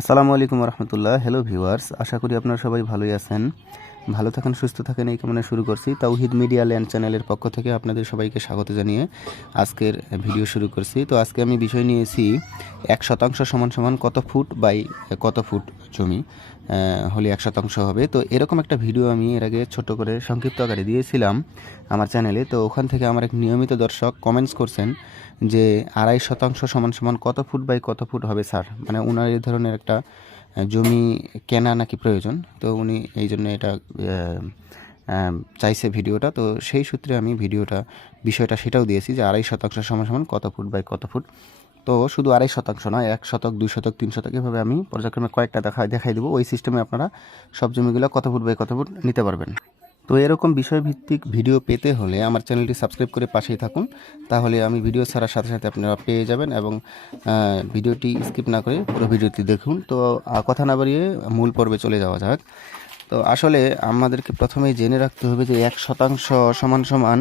আসসালামু আলাইকুম রহমতুল্লাহ। Hello viewers, আশা করি আপনারা সবাই ভালোই আছেন, ভালো থাকেন, সুস্থ থাকেন এই কামনা শুরু করছি। তাওহিদ মিডিয়া ল্যান্ড চ্যানেলের পক্ষ থেকে আপনাদের সবাইকে স্বাগত জানিয়ে আজকের ভিডিও শুরু করছি। তো আজকে আমি বিষয় নিয়েছি 1% সমান সমান কত ফুট বাই কত ফুট জমি হলে 1% হবে। তো এরকম একটা ভিডিও আমি এর আগে ছোট করে সংক্ষিপ্ত আকারে দিয়েছিলাম আমার চ্যানেলে। তো ওখান থেকে আমার এক নিয়মিত দর্শক কমেন্টস করছেন যে 2.5% সমান সমান কত ফুট বাই কত ফুট হবে স্যার, মানে ওনার এই ধরনের একটা জমি কেনা নাকি প্রয়োজন। তো উনি এই জন্য এটা চাইছে ভিডিওটা। তো সেই সূত্রে আমি বিষয়টা সেটাও দিয়েছি যে 2.5% সমান সমান কত ফুট বাই কত ফুট। তো শুধু 2.5% নয়, 1 শতক, 2 শতক, 3 শতক, এভাবে আমি পর্যায়ক্রমে কয়েকটা দেখাই দেবো। ওই সিস্টেমে আপনারা সব জমিগুলো কত ফুট বাই কত ফুট নিতে পারবেন। তো এরকম বিষয়ভিত্তিক ভিডিও পেতে হলে আমার চ্যানেলটি সাবস্ক্রাইব করে পাশেই থাকুন, তাহলে আমি ভিডিও ছাড়ার সাথে সাথে আপনারা পেয়ে যাবেন। এবং ভিডিওটি স্কিপ না করে পুরো ভিডিওটি দেখুন। তো কথা না বাড়িয়ে মূল পর্বে চলে যাওয়া যাক। তো আসলে আমাদেরকে প্রথমেই জেনে রাখতে হবে যে 1% সমান সমান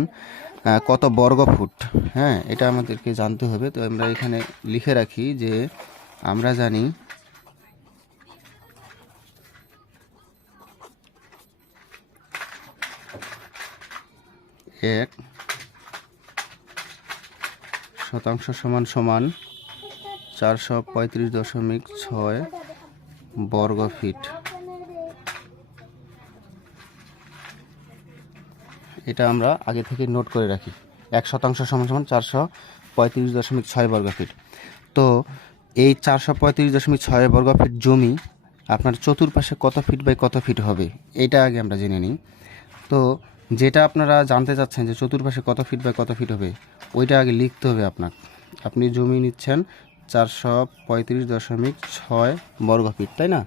কত বর্গ ফুট। হ্যাঁ, এটা আমাদেরকে জানতে হবে। তো আমরা এখানে লিখে রাখি যে আমরা জানি 1% সমান সমান 435.6 বর্গ ফিট। এটা আমরা আগে থেকে নোট করে রাখি। 1% সমান সমান 435.6 বর্গ ফিট। তো এই 435.6 বর্গ ফিট জমি আপনার চতুর্পাশে কত ফিট বাই কত ফিট হবে, এটা আগে আমরা জেনে নিই। তো যেটা আপনারা জানতে চাচ্ছেন যে চতুর্পাশে কত ফিট বাই কত ফিট হবে, ওইটা আগে লিখতে হবে আপনার। আপনি জমি নিচ্ছেন 435.6 বর্গ ফিট, তাই না?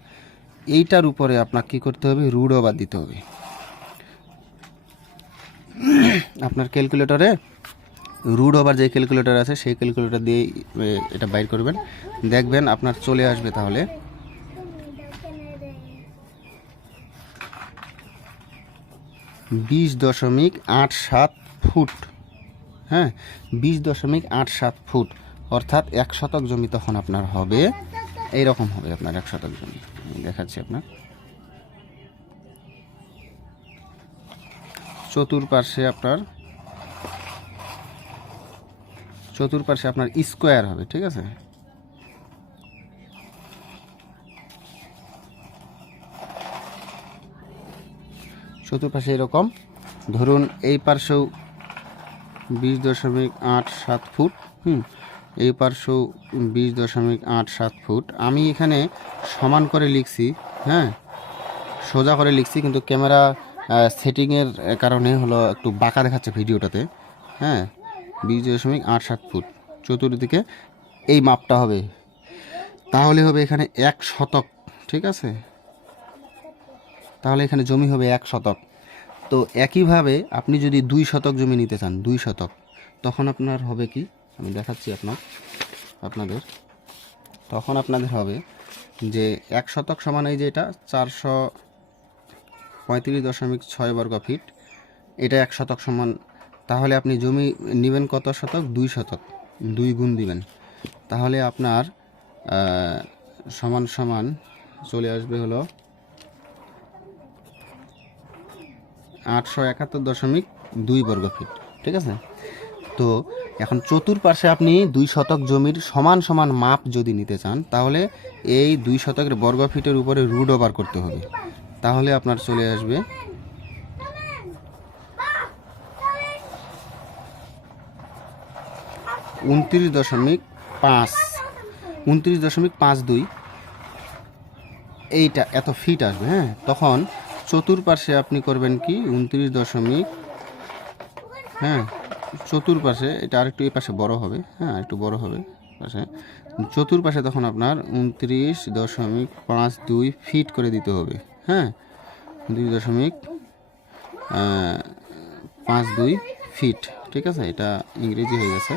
এইটার উপরে আপনাকে কী করতে হবে? রুট ওভার দিতে হবে। আপনার ক্যালকুলেটরে রুট ওভার যে ক্যালকুলেটর আছে সেই ক্যালকুলেটর দিয়ে এটা বাইর করবেন, দেখবেন আপনার চলে আসবে তাহলে 20.87 ফুট। হ্যাঁ, 20.87 ফুট, অর্থাৎ 1 শতক জমি তখন আপনার হবে এইরকম হবে। আপনার 1 শতক জমি আমি দেখাচ্ছি আপনার। চতুর্পাশে আপনার স্কোয়ার হবে, ঠিক আছে? চতুর্পাশে এরকম ধরুন, এই পার্শ্বেও 20.87 ফুট, এই পার্শ্বেও 20.87 ফুট। আমি এখানে সমান করে লিখছি, হ্যাঁ, সোজা করে লিখছি, কিন্তু ক্যামেরা সেটিংয়ের কারণে হলো একটু বাঁকা দেখাচ্ছে ভিডিওটাতে। হ্যাঁ, 20.87 ফুট চতুর্দিকে এই মাপটা হবে। তাহলে হবে এখানে 1 শতক, ঠিক আছে? তাহলে এখানে জমি হবে 1 শতক। তো একইভাবে আপনি যদি 2 শতক জমি নিতে চান, 2 শতক, তখন আপনার হবে কি, আমি দেখাচ্ছি আপনাদের। তখন আপনাদের হবে যে 1 শতক সমান এই যে এটা 435.6 বর্গ ফিট, এটা 1 শতক সমান। তাহলে আপনি জমি নেবেন কত শতক? 2 শতক, 2 গুণ দিবেন, তাহলে আপনার সমান সমান চলে আসবে হলো 871.2 বর্গ ফিট, ঠিক আছে? তো এখন চতুর্পাশে আপনি 2 শতক জমির সমান সমান মাপ যদি নিতে চান, তাহলে এই 2 শতকের বর্গ ফিটের উপরে রুট ওভার করতে হবে। তাহলে আপনার চলে আসবে 29.52, এইটা এত ফিট আসবে। হ্যাঁ, তখন চতুর্পাশে আপনি করবেন কি 29 হ্যাঁ, চতুর্পাশে এটা আরেকটু এই পাশে বড় হবে, হ্যাঁ, একটু বড় হবে পাশে। চতুর্পাশে তখন আপনার 29.52 ফিট করে দিতে হবে। হ্যাঁ, 29.52 ফিট, ঠিক আছে? এটা ইংরেজি হয়ে গেছে।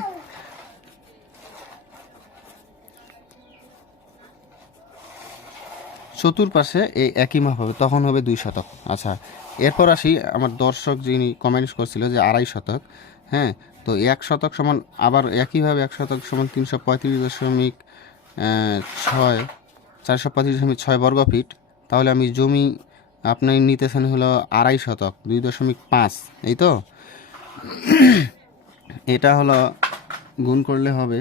চতুর্পাশে এই একই মাপ হবে, তখন হবে 2 শতক। আচ্ছা, এরপর আসি আমার দর্শক যিনি কমেন্টস করছিল যে 2.5 শতক। হ্যাঁ, তো 1 শতক সমান আবার একইভাবে 1 শতক সমান 335.6 435.6 বর্গ ফিট, তাহলে আমি জমি আপনি নিতেছেন হলো 2.5 শতক 2.5, এই তো। এটা হলো গুণ করলে হবে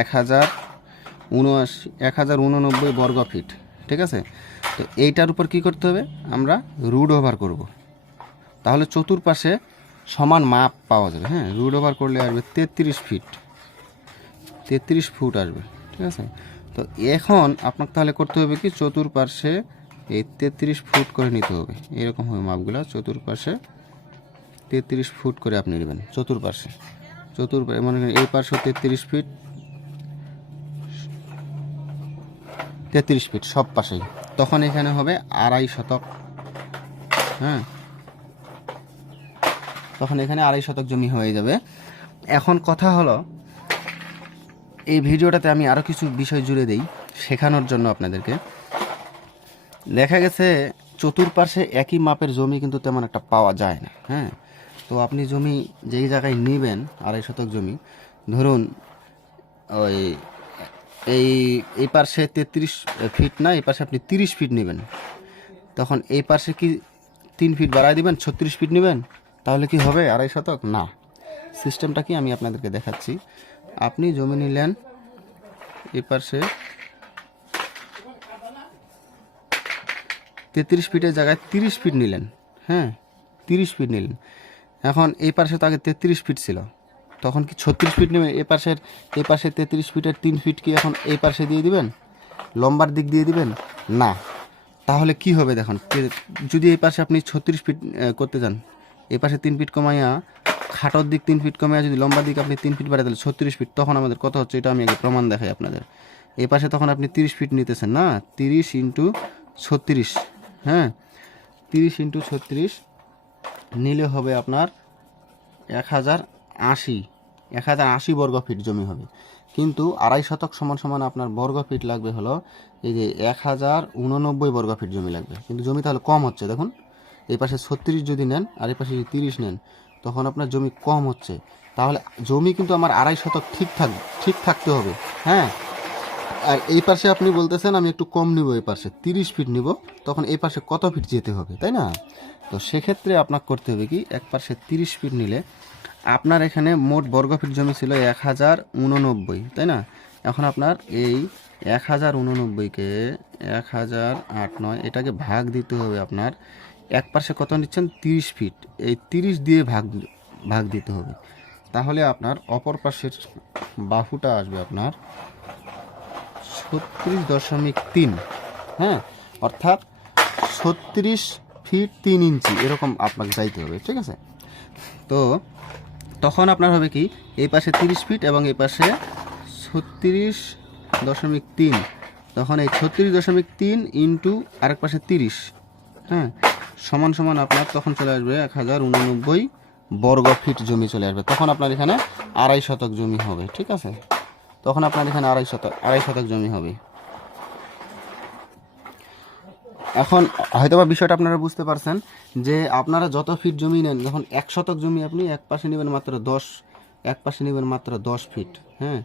1089 বর্গ ফিট, ঠিক আছে। তো এইটার উপর কি করতে হবে, আমরা রুট ওভার করব, তাহলে চতুর্পাশে সমান মাপ পাওয়া যাবে। হ্যাঁ, রুট ওভার করলে আসবে 33 ফিট, 33 ফুট আসবে, ঠিক আছে। তো এখন আপনাকে তাহলে করতে হবে কি, চতুর্পাশে এই 33 ফুট করে নিতে হবে, এরকম হবে মাপগুলো। চতুর্পাশে 33 ফুট করে আপনি নেবেন, চতুর্পাশে মনে করেন এই পাশে 33 ফিট, 33 ফিট সব পাশেই। তখন এখানে হবে 2.5 শতক। হ্যাঁ, তখন এখানে 2.5 শতক জমি হয়ে যাবে। এখন কথা হলো, এই ভিডিওটাতে আমি আরও কিছু বিষয় জুড়ে দেই শেখানোর জন্য আপনাদেরকে। দেখা গেছে চতুর্পাশে একই মাপের জমি কিন্তু তেমন একটা পাওয়া যায় না। হ্যাঁ, তো আপনি জমি যেই জায়গায় নেবেন 2.5 শতক জমি, ধরুন ওই এই পাশে 33 ফিট না, এই পাশে আপনি 30 ফিট নেবেন, তখন এই পাশে কি 3 ফিট বাড়ায় দিবেন, 36 ফিট নেবেন, তাহলে কি হবে 2.5 শতক? না। সিস্টেমটা কি আমি আপনাদেরকে দেখাচ্ছি। আপনি জমি নিলেন এই পাশে 33 ফিটের জায়গায় 30 ফিট নিলেন। হ্যাঁ, 30 ফিট নিলেন। এখন এই পাশে তো আগে 33 ফিট ছিল, তখন কি 36 ফিট নেবেন? এই পাশে 33 ফিটের 3 ফিট কি এখন এই পাশে দিয়ে দিবেন, লম্বার দিক দিয়ে দিবেন? না। তাহলে কি হবে দেখুন, যদি এই পাশে আপনি 36 ফিট করতে যান, এই পাশে 3 ফিট কমাইয়া, খাটোর দিক 3 ফিট কমাইয়া যদি লম্বার দিক আপনি 3 ফিট বাড়াই, তাহলে 36 ফিট। তখন আমাদের কত হচ্ছে এটা আমি আগে প্রমাণ দেখাই আপনাদের। এই পাশে তখন আপনি 30 ফিট নিতেছেন না, 30 ইন্টু 36। হ্যাঁ, 30 ইন্টু 36 নিলে হবে আপনার 1080 বর্গ ফিট জমি হবে। কিন্তু 2.5 শতক সমান আপনার বর্গ ফিট লাগবে হলো এই যে 1089 বর্গ ফিট জমি লাগবে। কিন্তু জমি তাহলে কম হচ্ছে, দেখুন এই পাশে 36 যদি নেন আর এই পাশে যদি 30 নেন, তখন আপনার জমি কম হচ্ছে। তাহলে জমি কিন্তু আমার 2.5 শতক ঠিক থাকতে হবে। হ্যাঁ, আর এই পাশে আপনি বলতেছেন আমি একটু কম নিব, এই পাশে 30 ফিট নিব, তখন এই পাশে কত ফিট যেতে হবে, তাই না? তো সেক্ষেত্রে আপনাকে করতে হবে কি, এক পাশে 30 ফিট নিলে আপনার এখানে মোট বর্গ ফিট জমি ছিল 1089, তাই না? এখন আপনার এই 1089কে 1008 এটাকে ভাগ দিতে হবে আপনার, এক পাশে কত নিচ্ছেন 30 ফিট, এই 30 দিয়ে ভাগ দিতে হবে। তাহলে আপনার অপর পাশের বাহুটা আসবে আপনার 36.3। হ্যাঁ, অর্থাৎ 36 ফিট 3 ইঞ্চি এরকম আপনাকে যাইতে হবে, ঠিক আছে। তো তখন আপনার হবে কি, এই পাশে 30 ফিট এবং এই পাশে 36.3, তখন এই 36.3 ইন্টু আরেক পাশে 30, হ্যাঁ, সমান আপনার তখন চলে আসবে 1089 বর্গ ফিট জমি চলে আসবে। তখন আপনার এখানে 2.5 শতক জমি হবে, ঠিক আছে। তখন আপনার এখানে 2.5 শতক জমি হবে। এখন হয়তোবা বিষয়টা আপনারা বুঝতে পারছেন যে আপনারা যত ফিট জমি নেন, যখন 1 শতক জমি আপনি এক পাশে নেবেন মাত্র 10 ফিট। হ্যাঁ,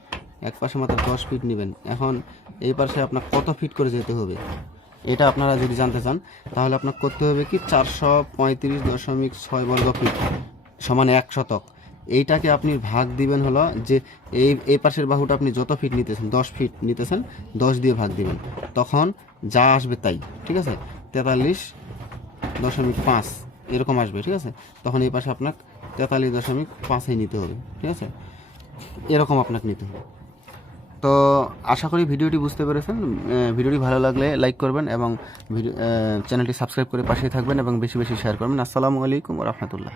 এক পাশে মাত্র 10 ফিট নেবেন। এখন এই পাশে আপনার কত ফিট করে যেতে হবে এটা আপনারা যদি জানতে চান, তাহলে আপনার করতে হবে কি 435.6 বর্গ ফিট সমান 1 শতক। এইটাকে আপনি ভাগ দিবেন হলো যে এই পাশের বাহুটা আপনি যত ফিট নিতেছেন, 10 ফিট নিতেছেন, 10 দিয়ে ভাগ দিবেন, তখন যা আসবে তাই, ঠিক আছে। 43.5 এরকম আসবে, ঠিক আছে। তখন এই পাশে আপনার 43.5 নিতে হবে, ঠিক আছে। এরকম আপনাকে নিতে হবে। তো আশা করি ভিডিওটি বুঝতে পেরেছেন। ভিডিওটি ভালো লাগলে লাইক করবেন এবং চ্যানেলটি সাবস্ক্রাইব করে পাশেই থাকবেন এবং বেশি বেশি শেয়ার করবেন। আসসালামু আলাইকুম ওয়া রাহমাতুল্লাহ।